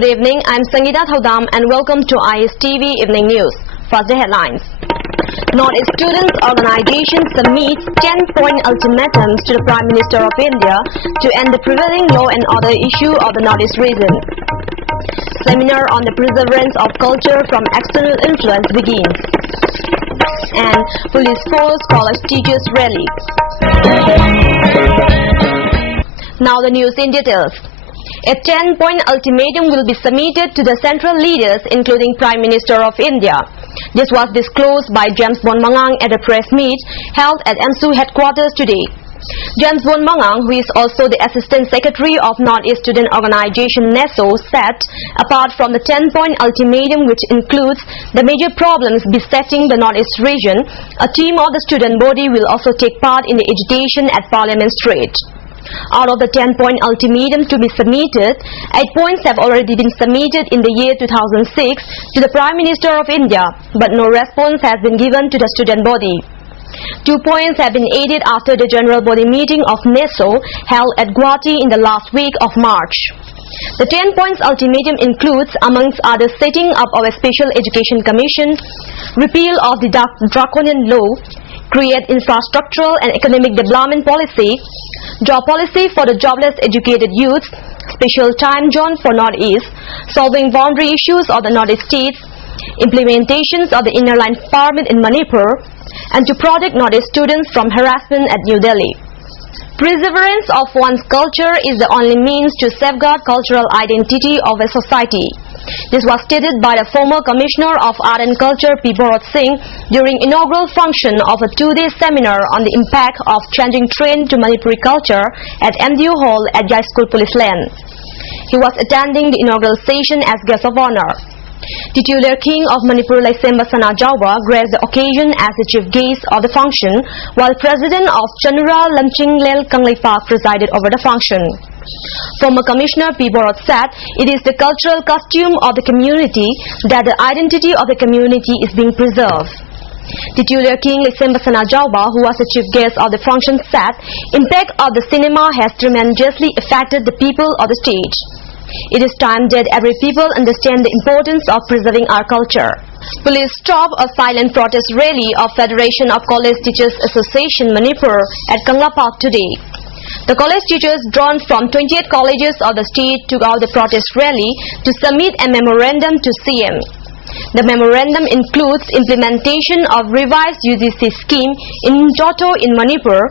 Good evening, I'm Sangeeta Thaudam and welcome to ISTV Evening News. First the headlines. Northeast Students Organization submits 10-point ultimatums to the Prime Minister of India to end the prevailing law and order issue of the Northeast region. Seminar on the perseverance of culture from external influence begins. And police force college teachers rally. Now the news in details. A 10-point ultimatum will be submitted to the central leaders, including Prime Minister of India. This was disclosed by James Bonmangang at a press meet held at MSU headquarters today. James Bonmangang, who is also the Assistant Secretary of Northeast Student Organization NESO, said apart from the 10-point ultimatum, which includes the major problems besetting the Northeast region, a team of the student body will also take part in the agitation at Parliament Street. Out of the 10-point ultimatum to be submitted, 8 points have already been submitted in the year 2006 to the Prime Minister of India, but no response has been given to the student body. 2 points have been added after the general body meeting of NESO held at Guwahati in the last week of March. The 10 points ultimatum includes, amongst others, setting up of a special education commission, repeal of the draconian law, create infrastructural and economic development policy, job policy for the jobless educated youth, special time zone for Northeast, solving boundary issues of the Northeast states, implementations of the inner line permit in Manipur, and to protect Northeast students from harassment at New Delhi. Perseverance of one's culture is the only means to safeguard cultural identity of a society. This was stated by the former Commissioner of Art and Culture P. Bharat Singh during inaugural function of a 2-day seminar on the impact of changing trend to Manipuri culture at MDU Hall at Jai School Police Lane. He was attending the inaugural session as guest of honor. Titular King of Manipur Laisemba Sana Jauba graced the occasion as the chief guest of the function, while President of Chanura Lamching Lel Kanglaipak presided over the function. Former Commissioner P. Bharat said it is the cultural costume of the community that the identity of the community is being preserved. Titular King Laisemba Sana Jauba, who was the chief guest of the function, said impact of the cinema has tremendously affected the people of the stage. It is time that every people understand the importance of preserving our culture. Police stopped a silent protest rally of Federation of College Teachers Association Manipur at Kangla Park today. The college teachers drawn from 28 colleges of the state took out the protest rally to submit a memorandum to CM. The memorandum includes implementation of revised UGC scheme in Joto in Manipur,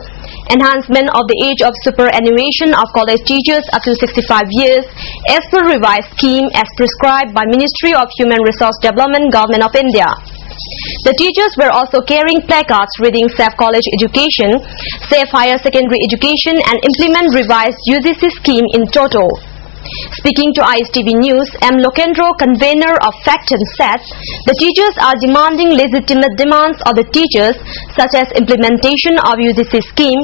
enhancement of the age of superannuation of college teachers up to 65 years as per revised scheme as prescribed by Ministry of Human Resource Development, Government of India. The teachers were also carrying placards reading Safe College Education, Safe Higher Secondary Education and implement revised UGC scheme in Toto. Speaking to ISTV News, M. Lokendro, convener of FACTEM, said the teachers are demanding legitimate demands of the teachers such as implementation of UGC scheme,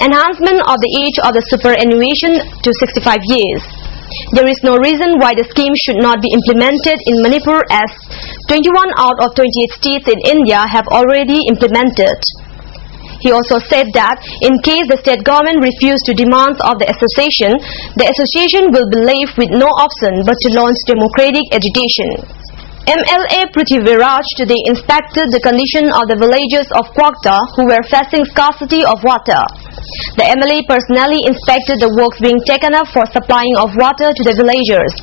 enhancement of the age of the superannuation to 65 years. There is no reason why the scheme should not be implemented in Manipur as 21 out of 28 states in India have already implemented. He also said that in case the state government refused to demands of the association will be left with no option but to launch democratic agitation. MLA Prithviraj today inspected the condition of the villagers of Kwakta who were facing scarcity of water. The MLA personally inspected the works being taken up for supplying of water to the villagers.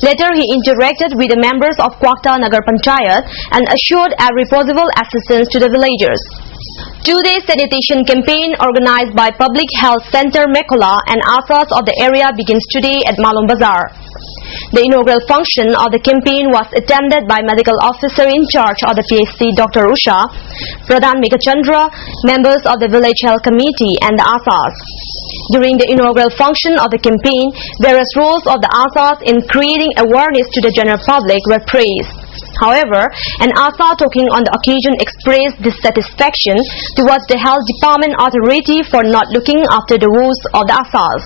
Later, he interacted with the members of Kwakta Nagar Panchayat and assured every possible assistance to the villagers. 2-day sanitation campaign organized by Public Health Center Mekola and Asas of the area begins today at Malum Bazar. The inaugural function of the campaign was attended by Medical Officer in charge of the PHC Dr. Usha, Pradhan Megachandra, members of the Village Health Committee and the Asas. During the inaugural function of the campaign, various roles of the Asas in creating awareness to the general public were praised. However, an ASA talking on the occasion expressed dissatisfaction towards the Health Department authority for not looking after the woes of the ASAs.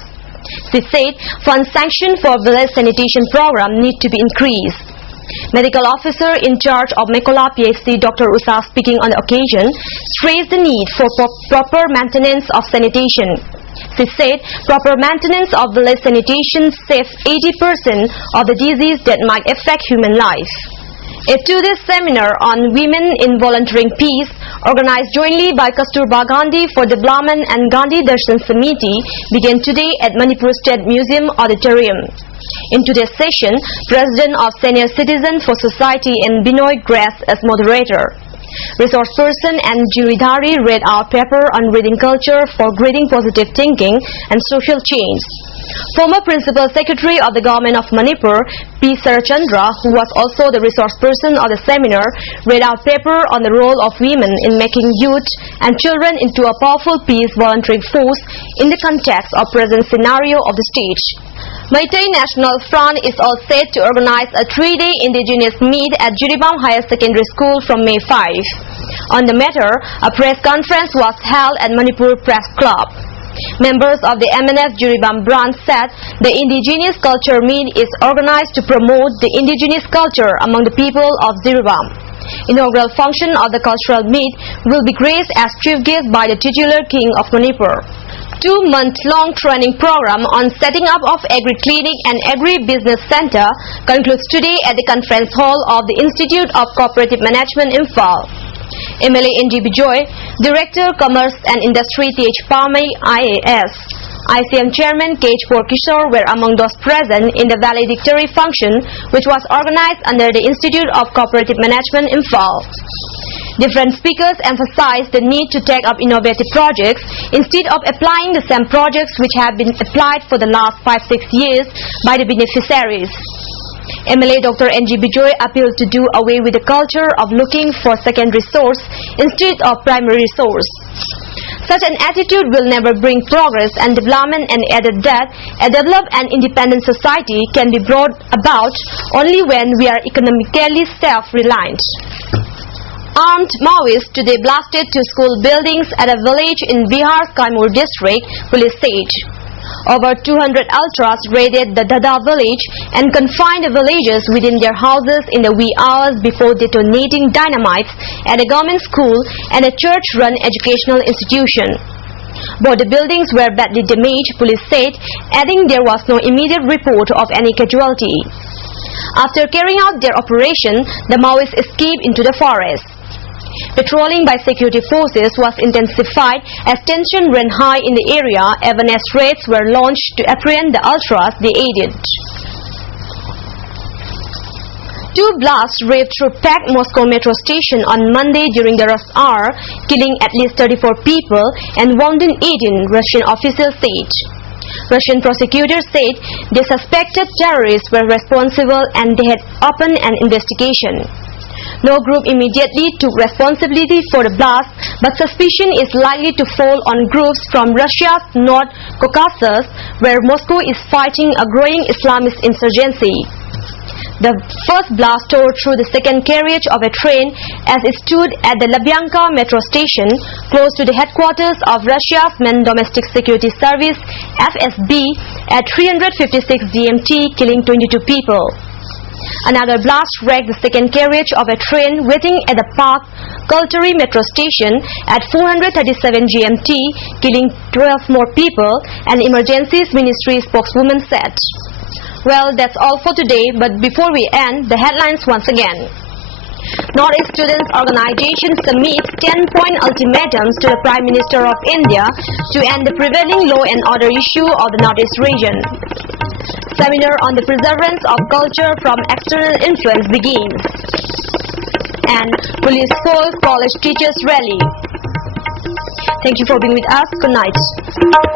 She said funds sanctioned for village sanitation program need to be increased. Medical officer in charge of Mekola PHC Dr. Usha, speaking on the occasion, stressed the need for proper maintenance of sanitation. She said proper maintenance of village sanitation saves 80% of the disease that might affect human life. A 2-day seminar on women in volunteering peace, organized jointly by Kasturba Gandhi for Development and Gandhi Darshan Samiti, began today at Manipur State Museum Auditorium. In today's session, President of Senior Citizen for Society and Binoy Grass as moderator. Resource person and Juridhari read our paper on reading culture for grading positive thinking and social change. Former Principal Secretary of the Government of Manipur, P. Sarachandra, who was also the resource person of the seminar, read our paper on the role of women in making youth and children into a powerful peace volunteering force in the context of present scenario of the state. Meitei National Front is all set to organize a 3-day indigenous meet at Jiribam Higher Secondary School from May 5. On the matter, a press conference was held at Manipur Press Club. Members of the MNF Jiribam branch said the indigenous culture meet is organized to promote the indigenous culture among the people of Jiribam. Inaugural function of the cultural meet will be graced as chief guest by the titular king of Manipur. 2-month-long training program on setting up of agri-clinic and agri-business center concludes today at the conference hall of the Institute of Cooperative Management Imphal. MLA NG Bijoy, Director Commerce and Industry TH Palmay IAS, ICM Chairman KH4 Kishore were among those present in the valedictory function which was organized under the Institute of Cooperative Management Imphal. Different speakers emphasized the need to take up innovative projects instead of applying the same projects which have been applied for the last 5-6 years by the beneficiaries. MLA Dr. NG Bijoy appealed to do away with the culture of looking for secondary source instead of primary source. Such an attitude will never bring progress and development, and added that a developed and independent society can be brought about only when we are economically self-reliant. Armed Maoists today blasted 2 school buildings at a village in Bihar's Kaimur district, police said. Over 200 ultras raided the Dada village and confined the villagers within their houses in the wee hours before detonating dynamites at a government school and a church-run educational institution. Both the buildings were badly damaged, police said, adding there was no immediate report of any casualty. After carrying out their operation, the Maoists escaped into the forest. Patrolling by security forces was intensified as tension ran high in the area, even as raids were launched to apprehend the ultras they aided. 2 blasts raved through packed Moscow metro station on Monday during the rush hour, killing at least 34 people and wounding 18, Russian officials said. Russian prosecutors said they suspected terrorists were responsible and they had opened an investigation. No group immediately took responsibility for the blast, but suspicion is likely to fall on groups from Russia's North Caucasus, where Moscow is fighting a growing Islamist insurgency. The first blast tore through the second carriage of a train as it stood at the Labyanka metro station, close to the headquarters of Russia's main domestic security service, FSB, at 356 GMT, killing 22 people. Another blast wrecked the second carriage of a train waiting at the Park Kaltari metro station at 437 GMT, killing 12 more people, an Emergencies Ministry spokeswoman said. Well, that's all for today, but before we end, the headlines once again. Northeast Students Organization submits 10-point ultimatums to the Prime Minister of India to end the prevailing law and order issue of the Northeast region. Seminar on the preservance of culture from external influence begins. And Police Force College Teachers Rally. Thank you for being with us. Good night.